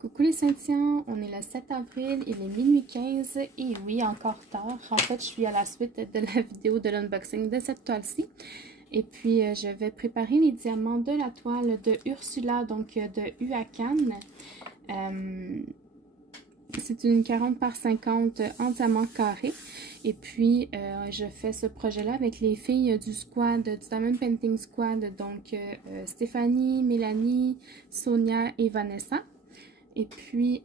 Coucou les Saint-Tiens, on est le 7 avril, il est minuit 15 et oui, encore tard. En fait, je suis à la suite de la vidéo de l'unboxing de cette toile-ci. Et puis, je vais préparer les diamants de la toile de Ursula, donc de Huacan. C'est une 40 par 50 en diamant carré. Et puis, je fais ce projet-là avec les filles du squad, du Diamond Painting Squad. Donc, Stéphanie, Mélanie, Sonia et Vanessa. Et puis,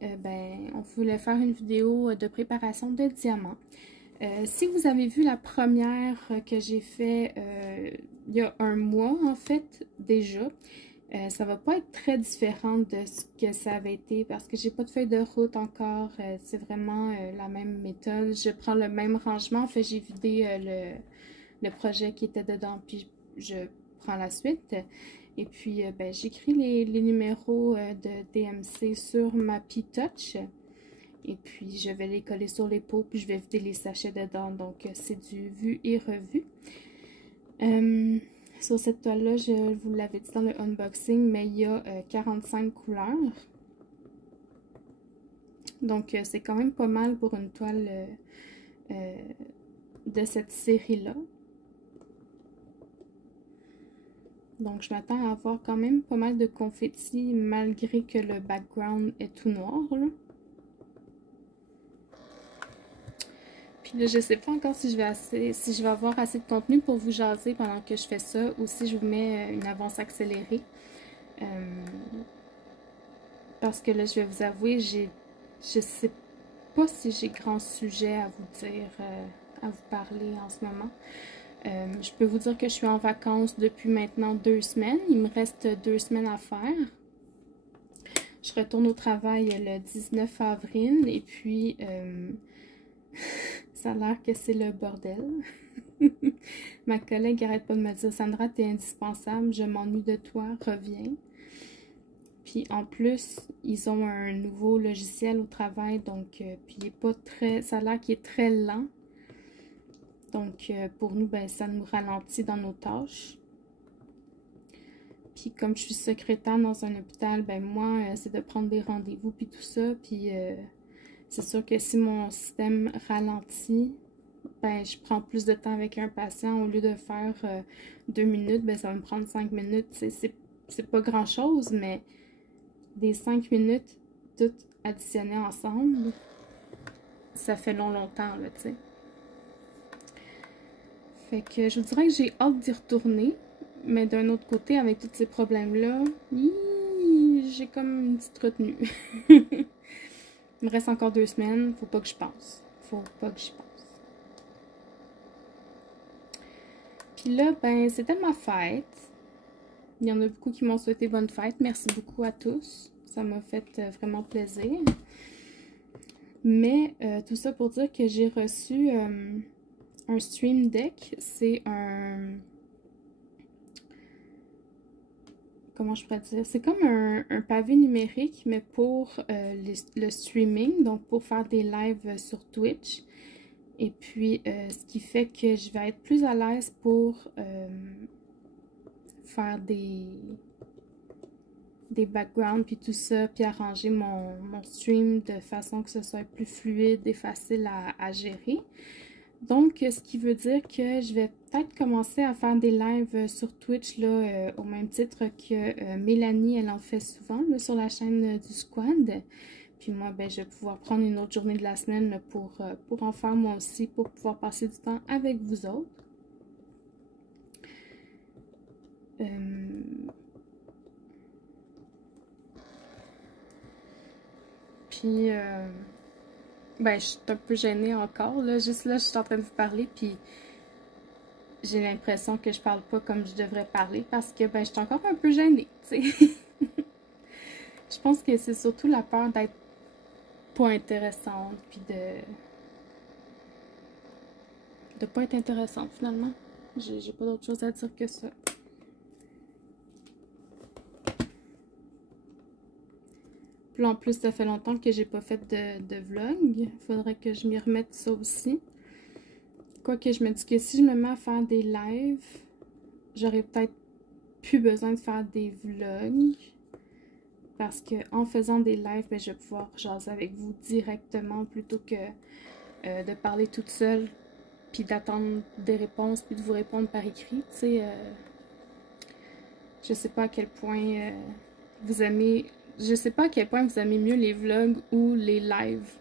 on voulait faire une vidéo de préparation de diamants. Si vous avez vu la première que j'ai fait il y a un mois, en fait, déjà, ça va pas être très différent de ce que ça avait été parce que j'ai pas de feuille de route encore. C'est vraiment la même méthode. Je prends le même rangement. En fait, j'ai vidé le projet qui était dedans, puis je prends la suite. Et puis, j'écris les numéros de DMC sur ma P-Touch. Et puis, je vais les coller sur les pots, puis je vais vider les sachets dedans. Donc, c'est du vu et revu. Sur cette toile-là, je vous l'avais dit dans le unboxing, mais il y a 45 couleurs. Donc, c'est quand même pas mal pour une toile de cette série-là. Donc, je m'attends à avoir quand même pas mal de confettis, malgré que le background est tout noir, là. Puis là, je sais pas encore si je vais avoir assez de contenu pour vous jaser pendant que je fais ça, ou si je vous mets une avance accélérée. Parce que là, je vais vous avouer, je sais pas si j'ai grand sujet à vous dire, à vous parler en ce moment. Je peux vous dire que je suis en vacances depuis maintenant 2 semaines. Il me reste 2 semaines à faire. Je retourne au travail le 19 avril et puis ça a l'air que c'est le bordel. Ma collègue arrête pas de me dire « Sandra, t'es indispensable, je m'ennuie de toi, reviens ». Puis en plus, ils ont un nouveau logiciel au travail, donc puis il est pas très, ça a l'air qu'il est très lent. Donc, pour nous, ça nous ralentit dans nos tâches. Puis, comme je suis secrétaire dans un hôpital, moi, c'est de prendre des rendez-vous, puis tout ça. Puis, c'est sûr que si mon système ralentit, je prends plus de temps avec un patient. Au lieu de faire 2 minutes, ça va me prendre 5 minutes. C'est pas grand-chose, mais des 5 minutes, toutes additionnées ensemble, ça fait longtemps, là, tu sais. Fait que je vous dirais que j'ai hâte d'y retourner, mais d'un autre côté, avec tous ces problèmes-là, j'ai comme une petite retenue. Il me reste encore 2 semaines, faut pas que je pense. Faut pas que j'y pense. Puis là, c'était ma fête. Il y en a beaucoup qui m'ont souhaité bonne fête. Merci beaucoup à tous. Ça m'a fait vraiment plaisir. Mais tout ça pour dire que j'ai reçu un Stream Deck. C'est un... Comment je pourrais dire? C'est comme un pavé numérique, mais pour le streaming, donc pour faire des lives sur Twitch. Et puis, ce qui fait que je vais être plus à l'aise pour faire des backgrounds, puis tout ça, puis arranger mon stream de façon que ce soit plus fluide et facile à gérer. Donc, ce qui veut dire que je vais peut-être commencer à faire des lives sur Twitch, là, au même titre que Mélanie, elle en fait souvent, là, sur la chaîne du squad. Puis moi, je vais pouvoir prendre une autre journée de la semaine là, pour en faire moi aussi, pour pouvoir passer du temps avec vous autres. Puis, je suis un peu gênée encore, là. Juste là, je suis en train de vous parler, puis j'ai l'impression que je parle pas comme je devrais parler parce que, je suis encore un peu gênée, tu sais. Je pense que c'est surtout la peur d'être pas intéressante, puis de pas être intéressante, finalement. J'ai pas d'autre chose à dire que ça. Puis en plus, ça fait longtemps que j'ai pas fait de vlog. Faudrait que je m'y remette ça aussi. Quoique je me dis que si je me mets à faire des lives, j'aurais peut-être plus besoin de faire des vlogs. parce que en faisant des lives, ben, je vais pouvoir jaser avec vous directement plutôt que de parler toute seule puis d'attendre des réponses puis de vous répondre par écrit. Tu sais, je sais pas à quel point vous aimez... Je sais pas à quel point vous aimez mieux les vlogs ou les lives.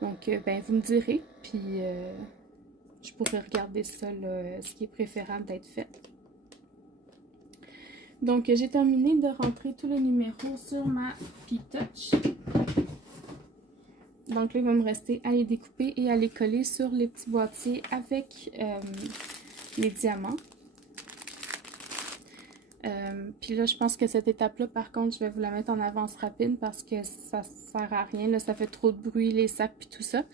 Donc, ben, vous me direz, puis je pourrais regarder ça, là, ce qui est préférable d'être fait. Donc, j'ai terminé de rentrer tous les numéros sur ma P-Touch. Donc là, il va me rester à les découper et à les coller sur les petits boîtiers avec les diamants. Puis là, je pense que cette étape-là, par contre, je vais vous la mettre en avance rapide parce que ça sert à rien. Là, ça fait trop de bruit, les sacs puis tout ça.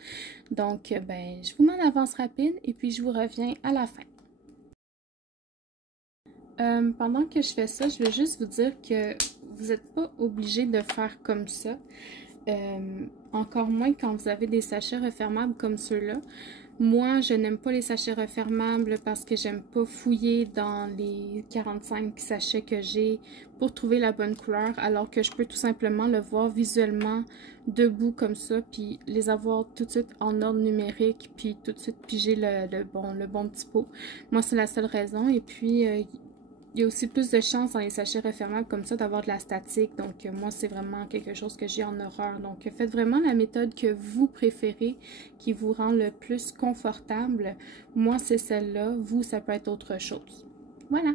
Donc, ben, je vous mets en avance rapide et puis je vous reviens à la fin. Pendant que je fais ça, je vais juste vous dire que vous n'êtes pas obligé de faire comme ça. Encore moins quand vous avez des sachets refermables comme ceux-là. Moi, je n'aime pas les sachets refermables parce que j'aime pas fouiller dans les 45 sachets que j'ai pour trouver la bonne couleur, alors que je peux tout simplement le voir visuellement debout comme ça, puis les avoir tout de suite en ordre numérique, puis tout de suite piger le bon petit pot. Moi, c'est la seule raison. Et puis, il y a aussi plus de chances dans les sachets refermables comme ça d'avoir de la statique. Donc, moi, c'est vraiment quelque chose que j'ai en horreur. Donc, faites vraiment la méthode que vous préférez, qui vous rend le plus confortable. Moi, c'est celle-là. Vous, ça peut être autre chose. Voilà.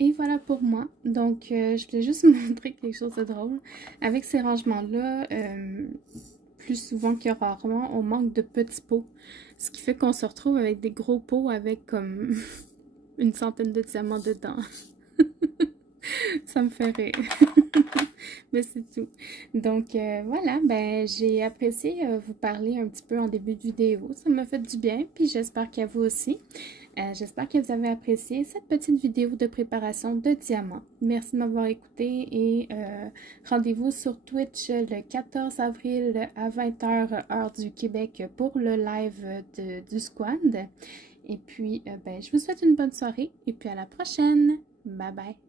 Et voilà pour moi. Donc, je voulais juste vous montrer quelque chose de drôle. Avec ces rangements-là, plus souvent que rarement, on manque de petits pots. Ce qui fait qu'on se retrouve avec des gros pots avec comme une centaine de diamants dedans. Ça me fait rire. Mais c'est tout. Donc, voilà, ben j'ai apprécié vous parler un petit peu en début de vidéo. Ça m'a fait du bien, puis j'espère qu'à vous aussi. J'espère que vous avez apprécié cette petite vidéo de préparation de diamants. Merci de m'avoir écouté et rendez-vous sur Twitch le 14 avril à 20 h heure du Québec pour le live du squad. Et puis, ben, je vous souhaite une bonne soirée et puis à la prochaine. Bye bye.